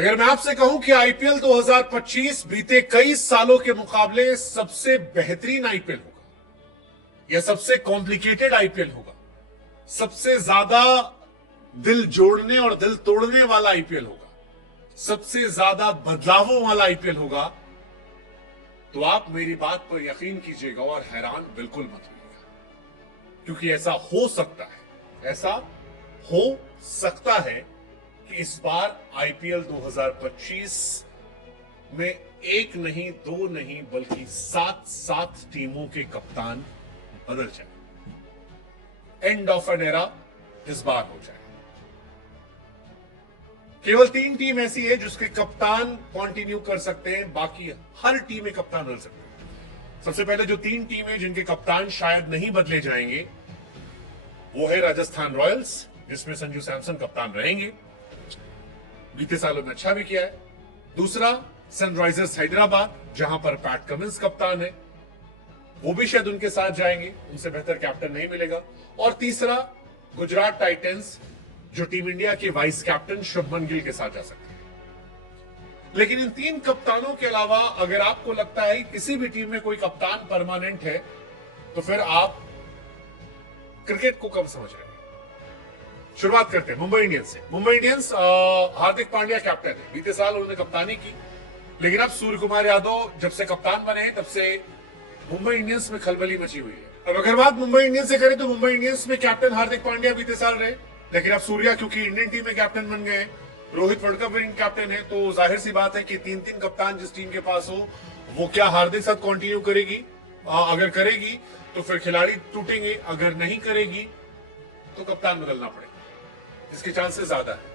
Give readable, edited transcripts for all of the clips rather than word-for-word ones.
अगर मैं आपसे कहूं कि आईपीएल 2025 बीते कई सालों के मुकाबले सबसे बेहतरीन आईपीएल होगा या सबसे कॉम्प्लिकेटेड आईपीएल होगा, सबसे ज्यादा दिल जोड़ने और दिल तोड़ने वाला आईपीएल होगा, सबसे ज्यादा बदलावों वाला आईपीएल होगा, तो आप मेरी बात पर यकीन कीजिएगा और हैरान बिल्कुल मत होइएगा, क्योंकि ऐसा हो सकता है, ऐसा हो सकता है कि इस बार आईपीएल 2025 में एक नहीं, दो नहीं, बल्कि 7 टीमों के कप्तान बदल जाए। एंड ऑफ एन एरा इस बार हो जाए। केवल 3 टीम ऐसी है जिसके कप्तान कंटिन्यू कर सकते हैं, बाकी हर टीम में कप्तान बदल सकते हैं। सबसे पहले जो 3 टीमें जिनके कप्तान शायद नहीं बदले जाएंगे वो है राजस्थान रॉयल्स, जिसमें संजू सैमसन कप्तान रहेंगे, बीते सालों में अच्छा भी किया है। दूसरा सनराइजर्स हैदराबाद, जहां पर पैट कमिंस कप्तान है, वो भी शायद उनके साथ जाएंगे, उनसे बेहतर कैप्टन नहीं मिलेगा। और तीसरा गुजरात टाइटंस, जो टीम इंडिया के वाइस कैप्टन शुभमन गिल के साथ जा सकते हैं। लेकिन इन 3 कप्तानों के अलावा अगर आपको लगता है किसी भी टीम में कोई कप्तान परमानेंट है, तो फिर आप क्रिकेट को कम समझ रहे हैं। शुरुआत करते हैं मुंबई इंडियंस से। मुंबई इंडियंस, हार्दिक पांड्या कैप्टन है, बीते साल उन्होंने कप्तानी की, लेकिन अब सूर्य कुमार यादव जब से कप्तान बने हैं तब से मुंबई इंडियंस में खलबली मची हुई है। अब अगर बात मुंबई इंडियंस से करें तो मुंबई इंडियंस में कैप्टन हार्दिक पांड्या बीते साल रहे, लेकिन अब सूर्या क्योंकि इंडियन टीम में कैप्टन बन गए, Rohit world cup winning captain है, तो जाहिर सी बात है कि 3 कप्तान जिस टीम के पास हो वो क्या हार्दिक साथ कंटिन्यू करेगी? अगर करेगी तो फिर खिलाड़ी टूटेंगे, अगर नहीं करेगी तो कप्तान बदलना पड़ेगा, इसके चांसेस ज्यादा है।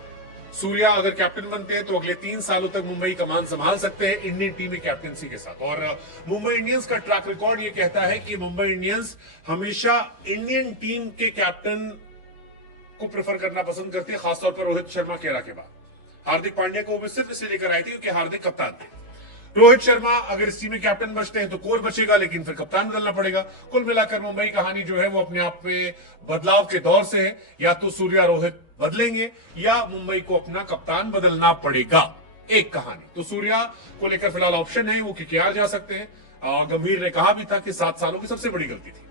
सूर्या अगर कैप्टन बनते हैं तो अगले 3 सालों तक मुंबई कमान संभाल सकते हैं इंडियन टीम में कैप्टनसी के साथ। और मुंबई इंडियंस का ट्रैक रिकॉर्ड ये कहता है कि मुंबई इंडियंस हमेशा इंडियन टीम के कैप्टन को प्रेफर करना पसंद करते हैं, खासतौर पर रोहित शर्मा के एरा के बाद। हार्दिक पांड्या को वो सिर्फ इसलिए लेकर आए थे क्योंकि हार्दिक कप्तान थे। रोहित शर्मा अगर इस टीम में कैप्टन बचते हैं तो कोर बचेगा, लेकिन फिर कप्तान बदलना पड़ेगा। कुल मिलाकर मुंबई कहानी जो है वो अपने आप में बदलाव के दौर से है। या तो सूर्या रोहित बदलेंगे या मुंबई को अपना कप्तान बदलना पड़ेगा, एक कहानी। तो सूर्या को लेकर फिलहाल ऑप्शन है, वो केकेआर जा सकते हैं। गंभीर ने कहा भी था कि 7 सालों की सबसे बड़ी गलती थी।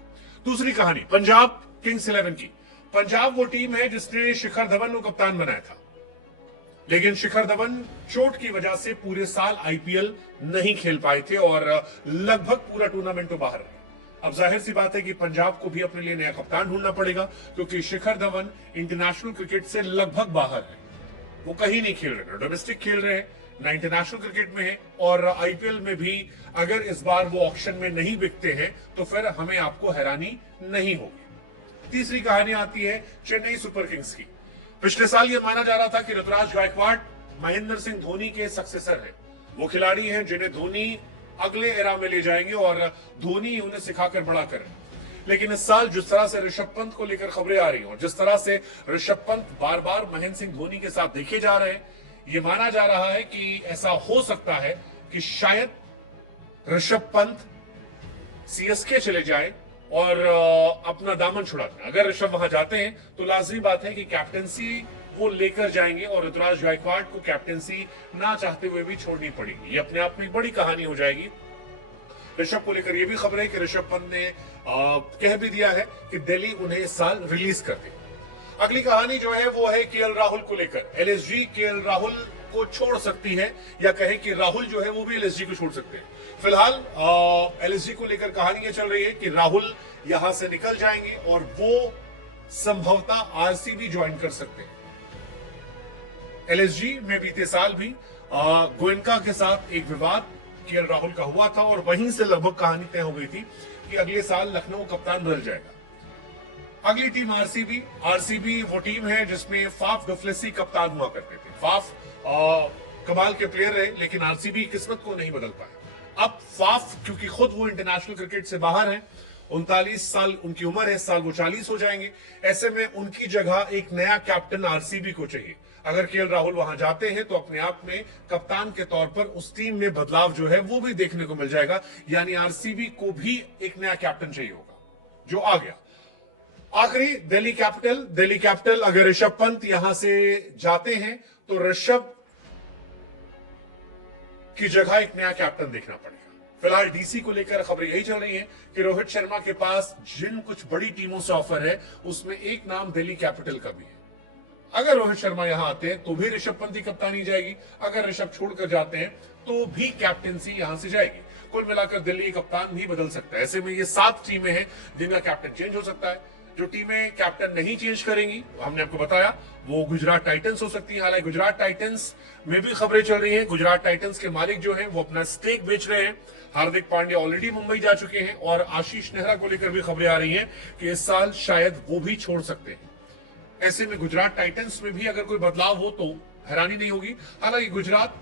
दूसरी कहानी पंजाब किंग्स 11 की। पंजाब वो टीम है जिसने शिखर धवन को कप्तान बनाया था, लेकिन शिखर धवन चोट की वजह से पूरे साल आईपीएल नहीं खेल पाए थे और लगभग पूरा टूर्नामेंट तो बाहर रहे। अब जाहिर सी बात है कि पंजाब को भी अपने लिए नया कप्तान ढूंढना पड़ेगा, क्योंकि शिखर धवन इंटरनेशनल क्रिकेट से लगभग बाहर है, वो कहीं नहीं खेल रहे, डोमेस्टिक खेल रहे हैं, ना इंटरनेशनल क्रिकेट में है। और आईपीएल में भी अगर इस बार वो ऑक्शन में नहीं बिकते हैं तो फिर हमें आपको हैरानी नहीं होगी। तीसरी कहानी आती है चेन्नई सुपर किंग्स की। पिछले साल यह माना जा रहा था कि ऋतुराज गायकवाड़ महेंद्र सिंह धोनी के सक्सेसर हैं, वो खिलाड़ी हैं जिन्हें धोनी अगले एरा में ले जाएंगे और धोनी उन्हें सिखाकर बड़ा करें। लेकिन इस साल जिस तरह से ऋषभ पंत को लेकर खबरें आ रही हैं और जिस तरह से ऋषभ पंत बार बार महेंद्र सिंह धोनी के साथ देखे जा रहे हैं, यह माना जा रहा है कि ऐसा हो सकता है कि शायद ऋषभ पंत सीएसके चले जाए और अपना दामन छुड़ा दें। अगर ऋषभ वहां जाते हैं तो लाजमी बात है कि कैप्टनसी वो लेकर जाएंगे और ऋतुराज गायकवाड़ को कैप्टनसी ना चाहते हुए भी छोड़नी पड़ेगी। ये अपने आप में एक बड़ी कहानी हो जाएगी। ऋषभ को लेकर यह भी खबर है कि ऋषभ पंत ने कह भी दिया है कि दिल्ली उन्हें इस साल रिलीज कर दे। अगली कहानी जो है वो है केएल राहुल को लेकर। एलएसजी केएल राहुल को छोड़ सकती है, या कहें कि राहुल जो है वो भी एलएसजी को छोड़ सकते हैं। फिलहाल एलएसजी को लेकर कहानी ये चल रही है कि राहुल यहां से निकल जाएंगे और वो संभवतः आरसीबी ज्वाइन कर सकते हैं। एलएसजी में बीते साल भी गोयनका के साथ एक विवाद केएल राहुल का हुआ था और वहीं से लगभग कहानी तय हो गई थी कि अगले साल लखनऊ कप्तान बदल जाएगा। अगली टीम आरसीबी। आरसीबी वो टीम है जिसमें फाफ डुप्लेसी कप्तान हुआ करते थे। फाफ कमाल के प्लेयर रहे, लेकिन आरसीबी किस्मत को नहीं बदल पाए। अब फाफ क्योंकि खुद वो इंटरनेशनल क्रिकेट से बाहर है, 39 साल उनकी उम्र है, इस साल वो 40 हो जाएंगे। ऐसे में उनकी जगह एक नया कैप्टन आरसीबी को चाहिए। अगर केएल राहुल वहां जाते हैं तो अपने आप में कप्तान के तौर पर उस टीम में बदलाव जो है वो भी देखने को मिल जाएगा, यानी आरसीबी को भी एक नया कैप्टन चाहिए होगा, जो आ गया। आखिरी दिल्ली कैपिटल। दिल्ली कैपिटल अगर ऋषभ पंत यहां से जाते हैं तो ऋषभ की जगह एक नया कैप्टन देखना पड़ेगा। फिलहाल डीसी को लेकर खबरें यही चल रही हैं कि रोहित शर्मा के पास जिन कुछ बड़ी टीमों से ऑफर है उसमें एक नाम दिल्ली कैपिटल का भी है। अगर रोहित शर्मा यहां आते हैं तो भी ऋषभ पंत की कप्तानी जाएगी, अगर ऋषभ छोड़कर जाते हैं तो भी कैप्टनसी यहां से जाएगी। कुल मिलाकर दिल्ली कप्तान भी बदल सकता है। ऐसे में ये 7 टीमें हैं जिनका कैप्टन चेंज हो सकता है। जो टीमें कैप्टन नहीं चेंज करेंगी, हमने आपको बताया, वो गुजरात टाइटंस हो सकती है। हालांकि गुजरात टाइटंस में भी खबरें चल रही हैं। गुजरात टाइटंस के मालिक जो हैं वो अपना स्टेक बेच रहे हैं। हार्दिक पांड्या ऑलरेडी मुंबई जा चुके हैं और आशीष नेहरा को लेकर भी खबरें आ रही हैं कि इस साल शायद वो भी छोड़ सकते हैं। ऐसे में गुजरात टाइटंस में भी अगर कोई बदलाव हो तो हैरानी नहीं होगी। हालांकि गुजरात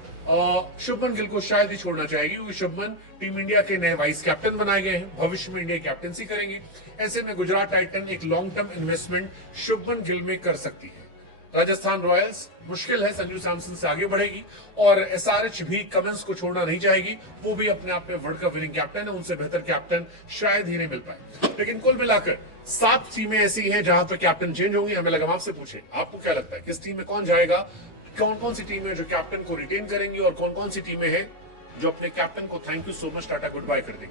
शुभमन गिल को शायद ही छोड़ना चाहेगी, क्योंकि शुभमन टीम इंडिया के नए वाइस कैप्टन बनाए गए हैं, भविष्य में इंडिया कैप्टनसी करेंगे। ऐसे में गुजरात टाइटन एक long term investment Shubman Gill में कर सकती है। राजस्थान रॉयल्स मुश्किल है, संजू सैमसन से आगे बढ़ेगी और एसआरएच भी कमिंस को छोड़ना नहीं चाहेगी। वो भी अपने आप में वर्ल्ड कप विनिंग कैप्टन है, उनसे बेहतर कैप्टन शायद ही नहीं मिल पाए। लेकिन कुल मिलाकर 7 टीमें ऐसी हैं जहां पर कैप्टन चेंज होंगी। हमें लगा आपसे पूछे, आपको क्या लगता है किस टीम में कौन जाएगा? कौन कौन सी टीमें जो कैप्टन को रिटेन करेंगी और कौन कौन सी टीमें हैं जो अपने कैप्टन को thank you so much tata goodbye कर देंगी?